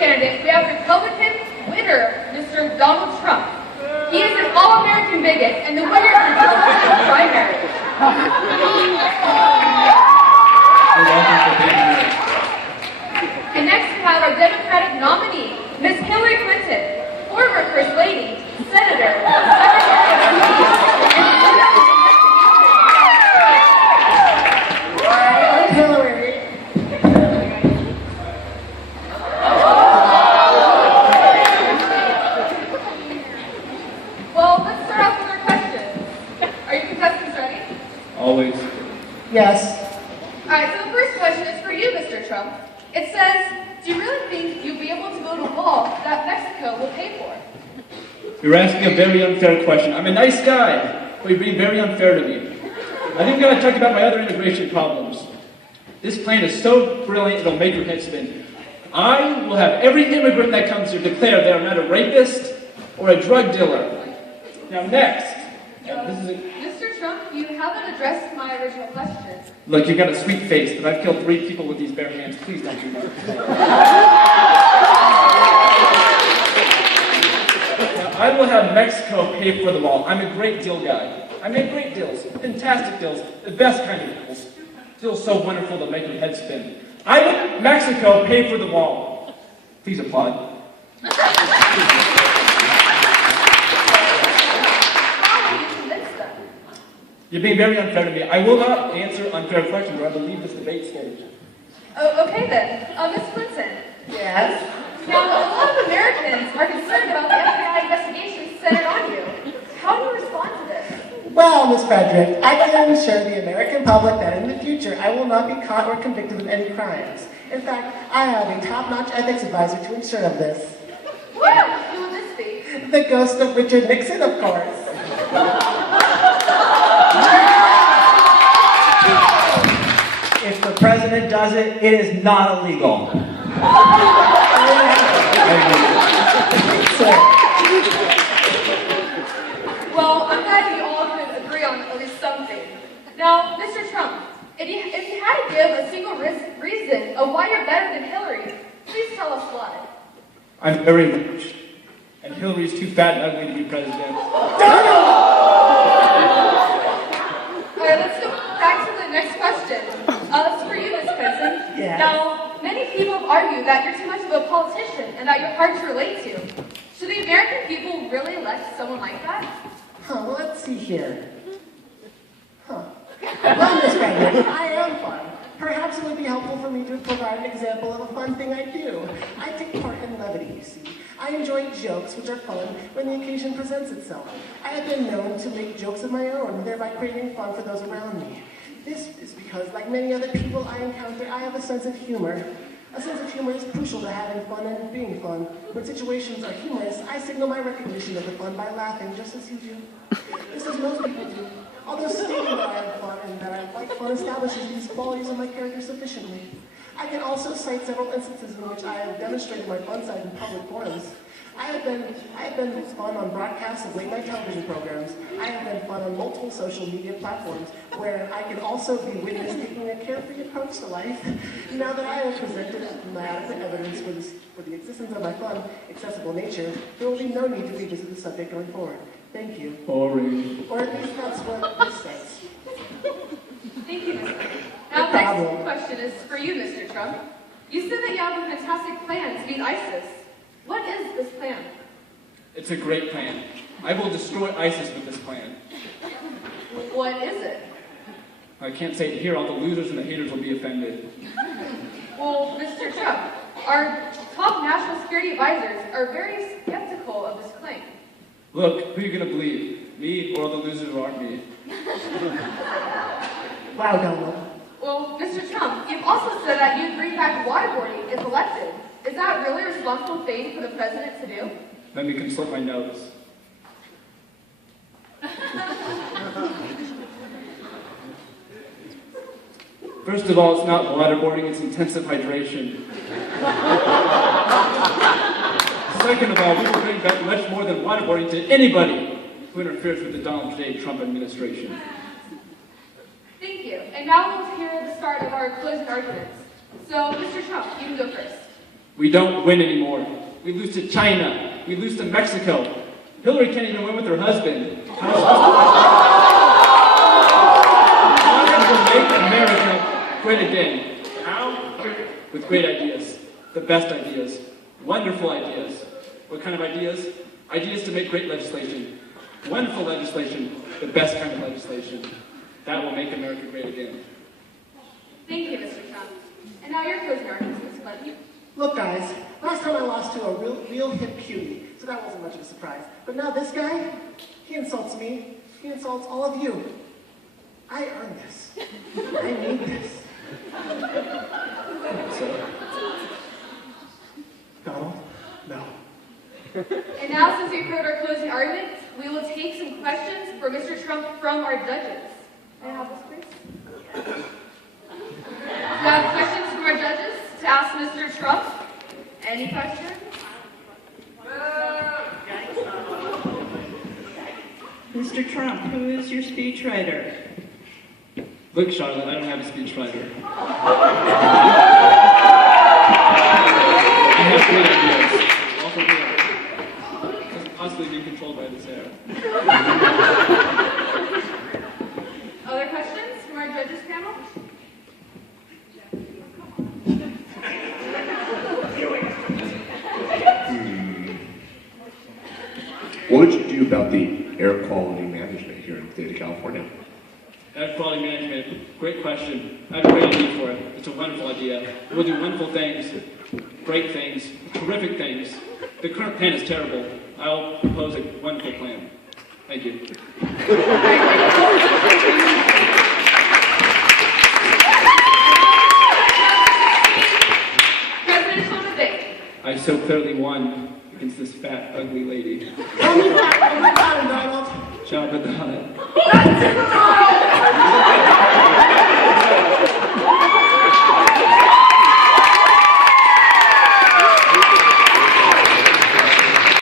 candidate, we have Republican winner, Mr. Donald Trump. He is an all-American bigot and the winner of the Republican primary. And next we have our Democratic nominee, Ms. Hillary Clinton, former First Lady, Senator, Secretary of State, and I'm Hillary. Well, let's start off with our questions. Are you contestants ready? Always. Yes. Alright, so the first question is for you, Mr. Trump. It says, do you really think you'll be able to build a wall that Mexico will pay for? You're asking a very unfair question. I'm a nice guy, but you're being very unfair to me. I think I'm going to talk about my other immigration problems. This plan is so brilliant it'll make your head spin. I will have every immigrant that comes here declare they are not a rapist or a drug dealer. Now next, Mr. Trump, you haven't addressed my original question. Look, you've got a sweet face, but I've killed 3 people with these bare hands. Please don't do that. Now, I will have Mexico pay for them all. I'm a great deal guy. I make great deals, fantastic deals, the best kind of deals. Deals so wonderful they'll make your head spin. I will Mexico pay for them all. Please applaud. You're being very unfair to me. I will not answer unfair questions or I will leave this debate stage. Oh, okay then. Ms. Clinton. Yes. Now, a lot of Americans are concerned about the FBI investigation centered on you. How do you respond to this? Well, Ms. Frederick, I can assure the American public that in the future I will not be caught or convicted of any crimes. In fact, I have a top-notch ethics advisor to ensure of this. Who would this be? The ghost of Richard Nixon, of course. If the president does it, it is not illegal. Well, I'm glad you all could agree on at least something. Now, Mr. Trump, if you had to give a single reason of why you're better than Hillary, please tell us why. I'm very rich, and Hillary's too fat and ugly to be president. Alright, let's go back to the next question. This is for you, Ms. Clinton. Yes. Now, many people have argued that you're too much of a politician and that you're hard to relate to. Should the American people really elect someone like that? Well, let's see here. Well, Ms. Frederick, I am fun. Perhaps it would be helpful for me to provide an example of a fun thing I do. I take part in levity, you see. I enjoy jokes, which are fun when the occasion presents itself. I have been known to make jokes of my own, thereby creating fun for those around me. This is because, like many other people I encounter, I have a sense of humor. A sense of humor is crucial to having fun and being fun. When situations are humorous, I signal my recognition of the fun by laughing, just as you do. Just as most people do. Although stating that I have fun and that I like fun establishes these qualities of my character sufficiently. I can also cite several instances in which I have demonstrated my fun side in public forums. I have been fun on broadcasts of late-night television programs. I have been fun on multiple social media platforms, where I can also be witnessed taking a carefree approach to life. Now that I have presented my adequate evidence for the existence of my fun, accessible nature, there will be no need to revisit the subject going forward. Thank you. Boring. Or at least that's what this says. Thank you, Ms. Clinton. Now, next question is for you, Mr. Trump. You said that you have a fantastic plan to beat ISIS. What is this plan? It's a great plan. I will destroy ISIS with this plan. What is it? I can't say it here, all the losers and the haters will be offended. Well, Mr. Trump, our top national security advisors are very skeptical of this claim. Look, who are you going to believe? Me or the losers who aren't me? Wow, Donald. Well, Mr. Trump, you've also said that you'd bring back waterboarding if elected. Is that really a responsible thing for the president to do? Let me consult my notes. First of all, it's not waterboarding, it's intensive hydration. Second of all, we will bring back much more than waterboarding to anybody who interferes with the Donald J. Trump administration. Thank you. And now we'll hear the start of our closing arguments. So, Mr. Trump, you can go first. We don't win anymore. We lose to China. We lose to Mexico. Hillary can't even win with her husband. How will make America great again? How? With great ideas. The best ideas. Wonderful ideas. What kind of ideas? Ideas to make great legislation. Wonderful legislation. The best kind of legislation. That will make America great again. Thank you, Mr. Trump. And now your closing arguments, Ms. Clinton. Look, guys, last time I lost to a real hip cutie, so that wasn't much of a surprise. But now this guy, he insults me. He insults all of you. I earned this. I need this. So, Donald? No. And now, since we've heard our closing arguments, we will take some questions for Mr. Trump from our judges. May I have this, please? We have questions from our judges to ask Mr. Trump. Any questions? Mr. Trump, who is your speechwriter? Look, Charlotte, I don't have a speechwriter. I have great ideas. All for real. Could possibly be controlled by this air. Other questions from our judges panel? What would you do about the air quality management here in the state of California? Air quality management, great question. I have a great idea for it. It's a wonderful idea. We'll do wonderful things, great things, terrific things. The current plan is terrible. I'll propose a wonderful plan. Thank you. Presidential debate. I so clearly won against this fat, ugly lady. Tell me that, Donald. Jabba the Hutt.